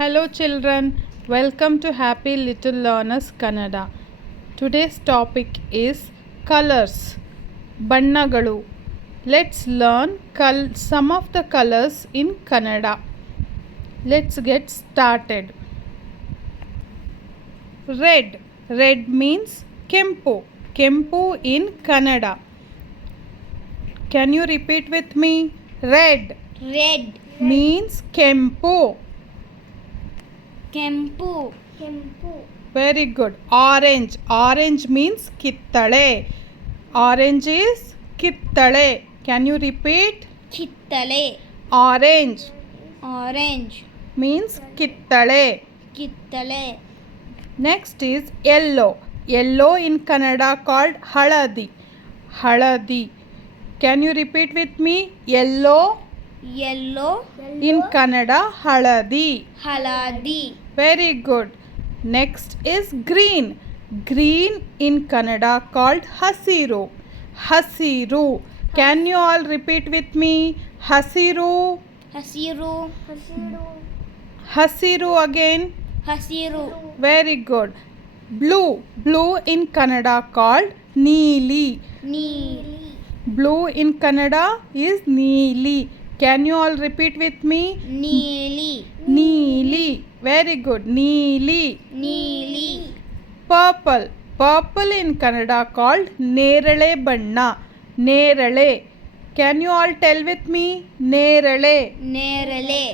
Hello children, welcome to Happy Little Learners Kannada. Today's topic is colors, ಬಣ್ಣಗಳು. Let's learn some of the colors in Kannada. Let's get started. Red. Red means ಕೆಂಪು. ಕೆಂಪು in Kannada. Can you repeat with me? Red. Red Means ಕೆಂಪು. ಕೆಂಪು ಕೆಂಪು Very good. Orange. Orange means ಕಿತ್ತಳೆ. Orange is ಕಿತ್ತಳೆ. Can you repeat? ಕಿತ್ತಳೆ Orange orange means ಕಿತ್ತಳೆ. ಕಿತ್ತಳೆ Next is yellow. Yellow in Kannada called haladi. Haladi. Can you repeat with me? Yellow yellow in Kannada haladi. ಹಳದಿ Very good. Next is green. Green in Kannada called hasiru. Hasiru. Can you all repeat with me? Hasiru. ಹಸಿರು Hasiru again. ಹಸಿರು Very good. Blue. Blue in Kannada called neeli. ನೀಲಿ Blue in Kannada is neeli. Can you all repeat with me? ನೀಲಿ Neeli. Very good. Neeli. ನೀಲಿ Purple. Purple in Kannada called ನೇರಳೆ ಬಣ್ಣ. ನೇರಳೆ. Can you all tell with me? ನೇರಳೆ. ನೇರಳೆ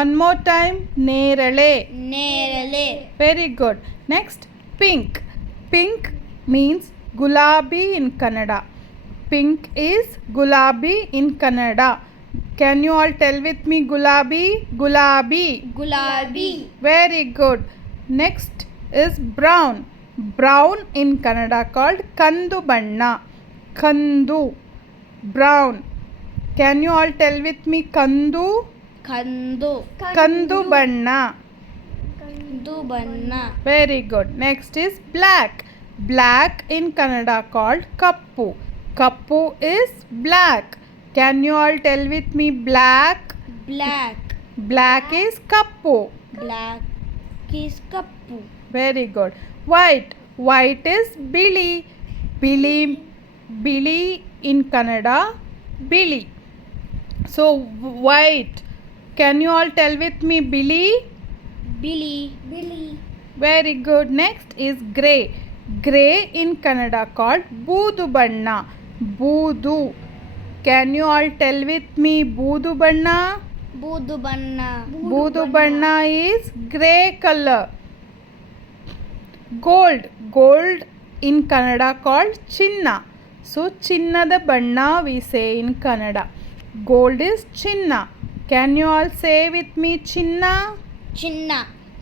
One more time. ನೇರಳೆ. ನೇರಳೆ Very good. Next, pink. Pink means gulabi in Kannada. Pink is gulabi in Kannada. Can you all tell with me? Gulabi. Gulabi. ಗುಲಾಬಿ Very good. Next is brown. Brown in Kannada called kandu banna. Kandu. Brown. Can you all tell with me? Kandu. ಕಂದು Kandu banna. ಕಂದು ಬಣ್ಣ Very good. Next is black. Black in Kannada called kappu. Kappu is black. Can you all tell with me? Black. Black Black is kappu. Black is cup Very good. White. White is bili. Bili. Bili in Kannada. Bili. So white. Can you all tell with me? Bili. ಬಿಳಿ ಬಿಳಿ Very good. Next is grey. Grey in Kannada called boodu banna. Boodu. Can you all tell with me? Boodu banna. ಬೂದು ಬಣ್ಣ Boodu banna is grey color. Gold. Gold in Kannada called chinna. So chinnada banna we say in Kannada. Gold is chinna. Can you all say with me? Chinna. ಚಿನ್ನ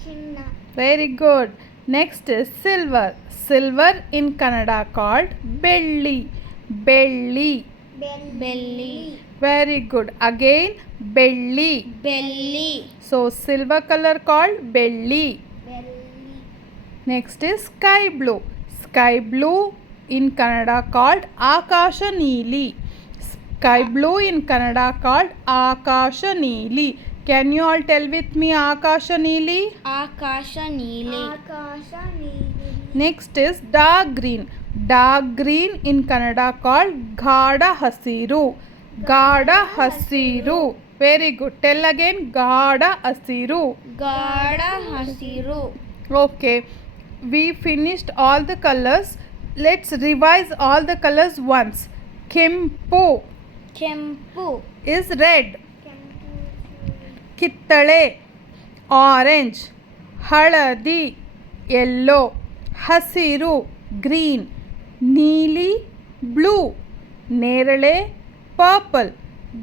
ಚಿನ್ನ Very good. Next is silver. Silver in Kannada called belli. Belli. ಬೆಳ್ಳಿ Very good. Again belli. ಬೆಳ್ಳಿ So silver color called belli. Next is sky blue. Sky blue in Kannada called akasha neeli. Sky blue in Kannada called akasha neeli. Can you all tell with me? Akasha neeli. ಆಕಾಶ ನೀಲಿ ಆಕಾಶ ನೀಲಿ Next is dark green. Dark green in Kannada called ಗಾಢ ಹಸಿರು. ಗಾಢ ಹಸಿರು. Very good. Tell again. ಗಾಢ ಹಸಿರು. ಗಾಢ ಹಸಿರು Okay. We finished all the colors. Let's revise all the colors once. ಕೆಂಪು ಕೆಂಪು is red. ಕಿತ್ತಳೆ ಆರೆಂಜ್. ಹಳದಿ ಯೆಲ್ಲೋ. ಹಸಿರು ಗ್ರೀನ್. ನೀಲಿ ಬ್ಲೂ. ನೇರಳೆ ಪರ್ಪಲ್.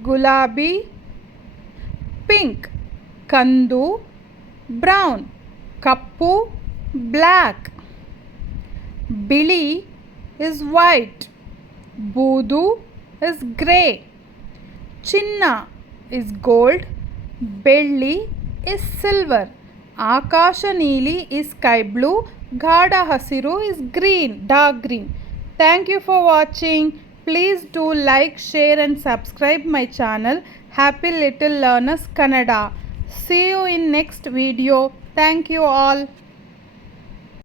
ಗುಲಾಬಿ ಪಿಂಕ್. ಕಂದು ಬ್ರೌನ್. ಕಪ್ಪು ಬ್ಲ್ಯಾಕ್. ಬಿಳಿ is white. ಬೂದು is grey. ಚಿನ್ನ is gold. ಬೆಳ್ಳಿ is silver. ಆಕಾಶ ನೀಲಿ is sky blue. ಗಾಢ ಹಸಿರು is green, dark green. Thank you for watching. Please do like, share and subscribe my channel Happy Little Learners Kannada. See you in next video. Thank you all.